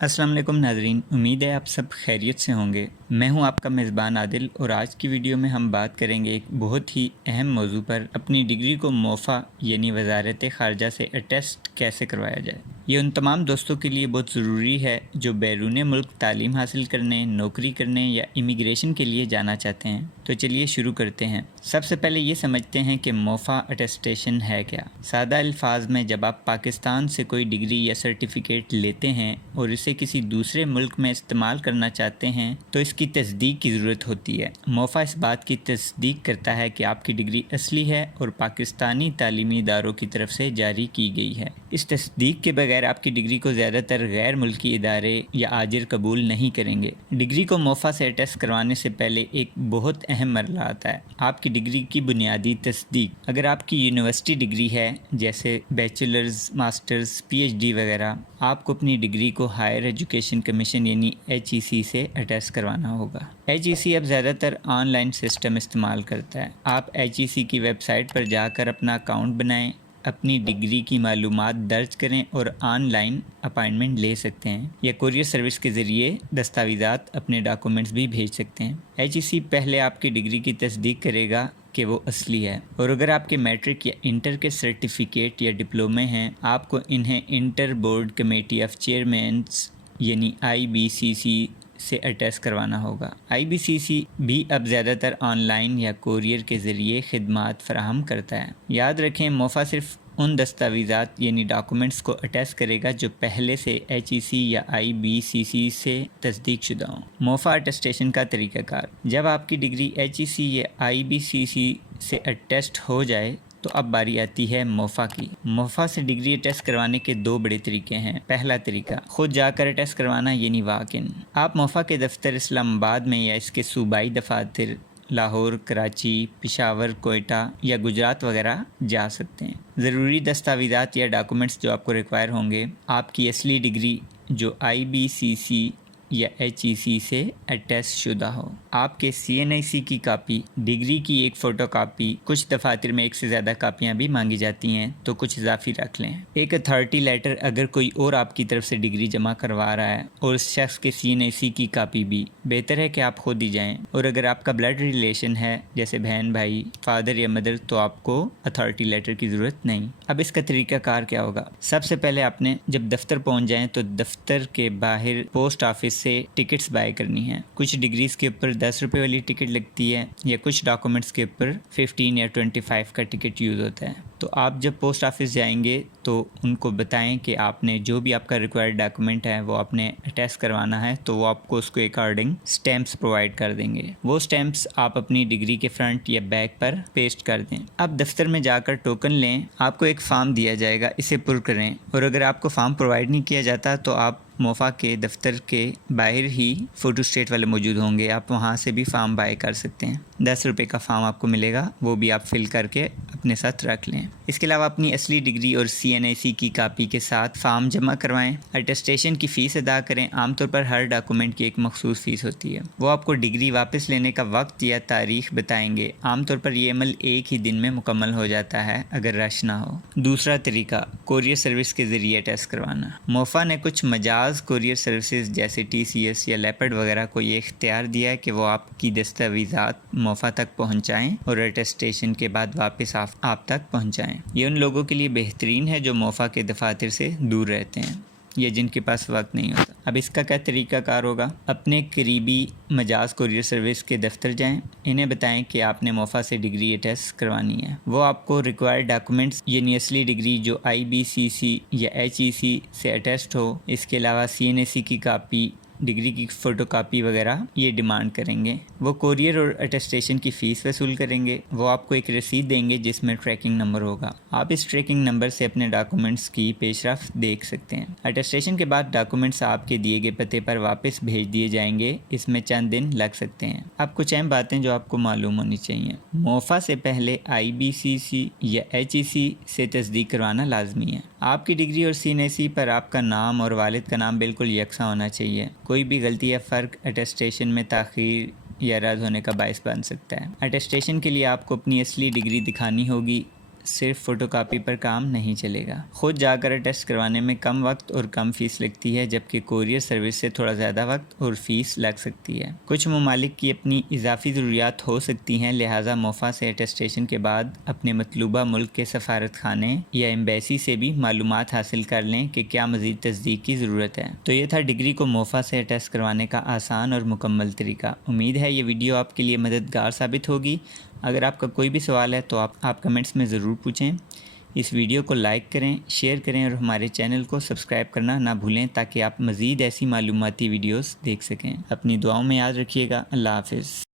अस्सलाम वालेकुम नाज़रीन, उम्मीद है आप सब खैरियत से होंगे। मैं हूं आपका मेज़बान आदिल और आज की वीडियो में हम बात करेंगे एक बहुत ही अहम मौजू पर, अपनी डिग्री को मोफ़ा यानी वज़ारत ख़ारजा से अटेस्ट कैसे करवाया जाए। ये उन तमाम दोस्तों के लिए बहुत ज़रूरी है जो बैरून मुल्क तालीम हासिल करने, नौकरी करने या इमिग्रेशन के लिए जाना चाहते हैं। तो चलिए शुरू करते हैं। सबसे पहले ये समझते हैं कि मोफ़ा अटेस्टेशन है क्या। सादा अल्फाज में जब आप पाकिस्तान से कोई डिग्री या सर्टिफिकेट लेते हैं और इसे किसी दूसरे मुल्क में इस्तेमाल करना चाहते हैं तो इसकी तस्दीक की ज़रूरत होती है। मोफ़ा इस बात की तस्दीक करता है कि आपकी डिग्री असली है और पाकिस्तानी तालीमी इदारों की तरफ से जारी की गई है। इस तस्दीक के बगैर आपकी डिग्री को ज़्यादातर गैर मुल्की इदारे या आजिर कबूल नहीं करेंगे। डिग्री को मोफ़ा से अटेस्ट करवाने से पहले एक बहुत अहम मरला आता है, आपकी डिग्री की बुनियादी तस्दीक। अगर आपकी यूनिवर्सिटी डिग्री है जैसे बैचलर्स, मास्टर्स, PhD वगैरह, आपको अपनी डिग्री को हायर एजुकेशन कमीशन यानी HEC से अटेस्ट करवाना होगा। HEC अब ज़्यादातर ऑनलाइन सिस्टम इस्तेमाल करता है। आप HEC की वेबसाइट पर जाकर अपना अकाउंट बनाएं, अपनी डिग्री की मालूमात दर्ज करें और ऑनलाइन अपॉइंटमेंट ले सकते हैं या कोरियर सर्विस के ज़रिए दस्तावेज़ात, अपने डॉक्यूमेंट्स भी भेज सकते हैं। HEC पहले आपकी डिग्री की तस्दीक करेगा कि वो असली है, और अगर आपके मैट्रिक या इंटर के सर्टिफिकेट या डिप्लोमे हैं, आपको इन्हें inter board committee of chairman's यानी IBCC से अटेस्ट करवाना होगा। IBCC भी अब ज़्यादातर ऑनलाइन या कोरियर के ज़रिए खिदमात फराहम करता है। याद रखें, मोफ़ा सिर्फ उन दस्तावेज़ात यानी डॉक्यूमेंट्स को अटेस्ट करेगा जो पहले से HEC या IBCC से तस्दीक शुदा हों। मोफ़ा अटेस्टेशन का तरीक़ाकार: जब आपकी डिग्री HEC या IBCC से अटेस्ट हो जाए तो अब बारी आती है मोफ़ा की। मोफ़ा से डिग्री अटेस्ट करवाने के दो बड़े तरीके हैं। पहला तरीका खुद जाकर अटेस्ट करवाना यानी वाक इन। आप मोफ़ा के दफ्तर इस्लामाबाद में या इसके सूबाई दफातर लाहौर, कराची, पेशावर, कोयटा या गुजरात वगैरह जा सकते हैं। ज़रूरी दस्तावेज़ात या डॉक्यूमेंट्स जो आपको रिक्वायर होंगे: आपकी असली डिग्री जो IBCC या HEC से अटेस्ट शुदा हो, आपके CNIC की कापी, डिग्री की एक फ़ोटो कापी, कुछ दफातर में एक से ज़्यादा कापियाँ भी मांगी जाती हैं तो कुछ इजाफी रख लें। एक अथॉरिटी लेटर अगर कोई और आपकी तरफ से डिग्री जमा करवा रहा है, और उस शख्स के CNIC की कापी भी। बेहतर है कि आप खुद ही जाएँ, और अगर आपका ब्लड रिलेशन है जैसे बहन भाई, फादर या मदर, तो आपको अथॉरिटी लेटर की ज़रूरत नहीं। अब इसका तरीक़ाकार क्या होगा? सबसे पहले आपने जब दफ्तर पहुँच जाएँ तो दफ्तर के बाहर पोस्ट ऑफिस से टिकट्स बाय करनी है। कुछ डिग्रीज़ के ऊपर 10 रुपये वाली टिकट लगती है या कुछ डॉक्यूमेंट्स के ऊपर 15 या 25 का टिकट यूज़ होता है। तो आप जब पोस्ट ऑफिस जाएंगे तो उनको बताएं कि आपने जो भी आपका रिक्वायर्ड डॉक्यूमेंट है वो आपने अटेस्ट करवाना है, तो वो आपको उसके अकॉर्डिंग स्टैम्प्स प्रोवाइड कर देंगे। वो स्टैम्प्स आप अपनी डिग्री के फ्रंट या बैक पर पेस्ट कर दें। अब दफ्तर में जाकर टोकन लें, आपको एक फ़ार्म दिया जाएगा, इसे पुर करें, और अगर आपको फ़ार्म प्रोवाइड नहीं किया जाता तो आप मोफ़ा के दफ्तर के बाहर ही फ़ोटो स्टेट वाले मौजूद होंगे, आप वहाँ से भी फ़ार्म बाय कर सकते हैं। 10 रुपये का फ़ार्म आपको मिलेगा, वो भी आप फिल करके अपने साथ रख लें। इसके अलावा अपनी असली डिग्री और CNIC की कापी के साथ फ़ार्म जमा करवाएं। अटेस्टेशन की फ़ीस अदा करें। आमतौर पर हर डॉक्यूमेंट की एक मखसूस फ़ीस होती है। वो आपको डिग्री वापस लेने का वक्त या तारीख़ बताएंगे। आमतौर पर ये अमल एक ही दिन में मुकम्मल हो जाता है अगर रश ना हो। दूसरा तरीका कोरियर सर्विस के ज़रिए अटेस्ट करवाना। मोफ़ा ने कुछ मजाज कोरियर सर्विसेज जैसे TCS या लेपर्ड वगैरह को ये इख्तियार दिया है कि वो आपकी दस्तावेज़ात मोफ़ा तक पहुँचाएँ और अटेस्टेशन के बाद वापस आप तक पहुँचाएँ। ये उन लोगों के लिए बेहतरीन है जो मोफ़ा के दफातर से दूर रहते हैं या जिनके पास वक्त नहीं होता। अब इसका क्या तरीक़ाकार होगा? अपने करीबी मजाज कोरियर सर्विस के दफ्तर जाएं, इन्हें बताएं कि आपने मोफ़ा से डिग्री अटेस्ट करवानी है। वो आपको रिक्वायर्ड डॉक्यूमेंट्स यानी असली डिग्री जो IBCC या HEC से अटेस्ट हो, इसके अलावा CNIC की कापी, डिग्री की फ़ोटो कापी वगैरह ये डिमांड करेंगे। वो कोरियर और अटेस्टेशन की फ़ीस वसूल करेंगे। वो आपको एक रसीद देंगे जिसमें ट्रैकिंग नंबर होगा। आप इस ट्रैकिंग नंबर से अपने डॉक्यूमेंट्स की पेशरफ्त देख सकते हैं। अटेस्टेशन के बाद डॉक्यूमेंट्स आपके दिए गए पते पर वापस भेज दिए जाएंगे। इसमें चंद दिन लग सकते हैं। अब कुछ अहम बातें जो आपको मालूम होनी चाहिए। मोफ़ा से पहले IBCC या HEC से तस्दीक करवाना लाजमी है। आपकी डिग्री और CNIC पर आपका नाम और वालिद का नाम बिल्कुल यकसा होना चाहिए। कोई भी गलती या फ़र्क अटेस्टेशन में ताख़ीर या रद्द होने का बायस बन सकता है। अटेस्टेशन के लिए आपको अपनी असली डिग्री दिखानी होगी صرف فوٹو کاپی پر کام نہیں چلے گا۔ خود جا کر ٹیسٹ کروانے میں کم وقت اور کم فیس لگتی ہے، جبکہ کوریئر سروس سے تھوڑا زیادہ وقت اور فیس لگ سکتی ہے۔ کچھ ممالک کی اپنی اضافی ضروریات ہو سکتی ہیں، لہٰذا موفا سے اٹیسٹیشن کے بعد اپنے مطلوبہ ملک کے سفارت خانے یا ایمبیسی سے بھی معلومات حاصل کر لیں کہ کیا مزید تصدیق کی ضرورت ہے۔ تو یہ تھا ڈگری کو موفا سے اٹیسٹ کروانے کا آسان اور مکمل طریقہ۔ امید ہے یہ ویڈیو آپ کے لیے مددگار ثابت ہوگی۔ اگر آپ کا کوئی بھی سوال ہے تو آپ کمنٹس میں ضرور پوچھیں۔ اس ویڈیو کو لائک کریں، شیئر کریں اور ہمارے چینل کو سبسکرائب کرنا نہ بھولیں تاکہ آپ مزید ایسی معلوماتی ویڈیوز دیکھ سکیں۔ اپنی دعاؤں میں یاد رکھیے گا۔ اللہ حافظ۔